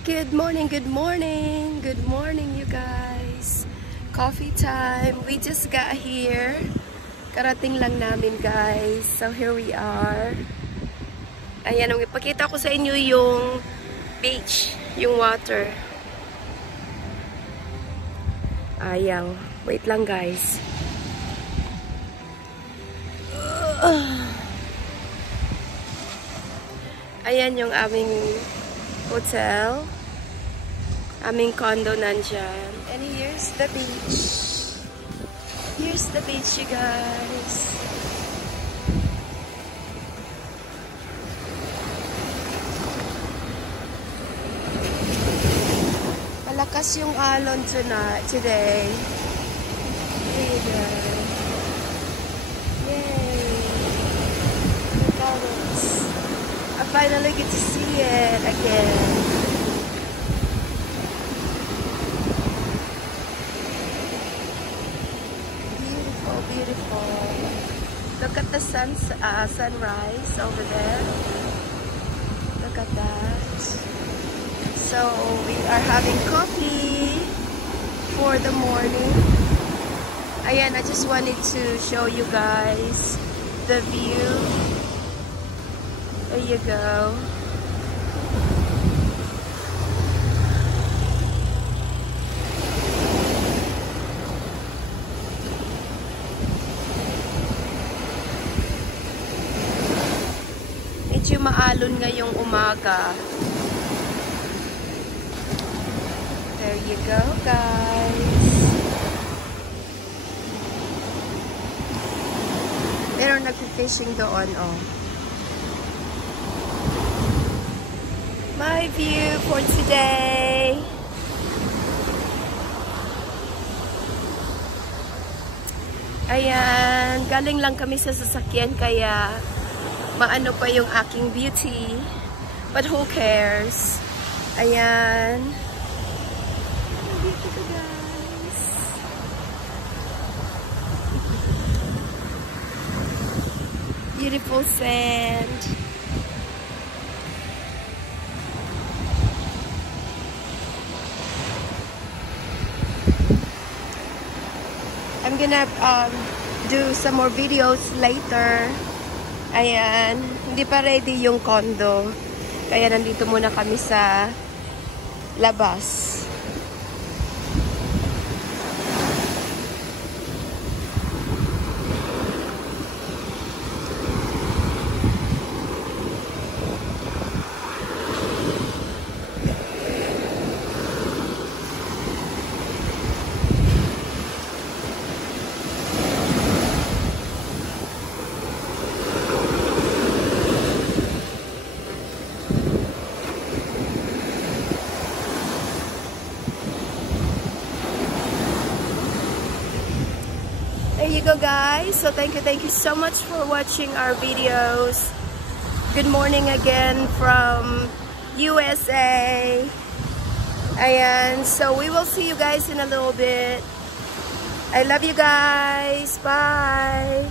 Good morning, good morning, good morning you guys. Coffee time. We just got here. Karating lang namin guys. So here we are. Ayan, ipakita ko sa inyo yung beach, yung water. Ayan, wait lang guys. Ayan yung aming hotel. Aming condo nandyan. And here's the beach. Here's the beach, you guys. Malakas yung alon today. There you go. Yay. Look at this. I finally get to see it again. Beautiful. Look at the sunrise over there. Look at that. So we are having coffee for the morning. Ayan, I just wanted to show you guys the view. There you go. Medyo maalon ngayong umaga. There you go, guys. Meron nag-fishing doon, oh. My view for today. Ayan, galing lang kami sa sasakyan kaya maano pa yung aking beauty. But who cares? Ayan. Beautiful guys. Beautiful sand. I'm gonna do some more videos later. Ayan, hindi pa ready yung condo. Kaya nandito muna kami sa labas. There you go guys. So thank you so much for watching our videos. Good morning again from USA. Ayan, so we will see you guys in a little bit. I love you guys. Bye.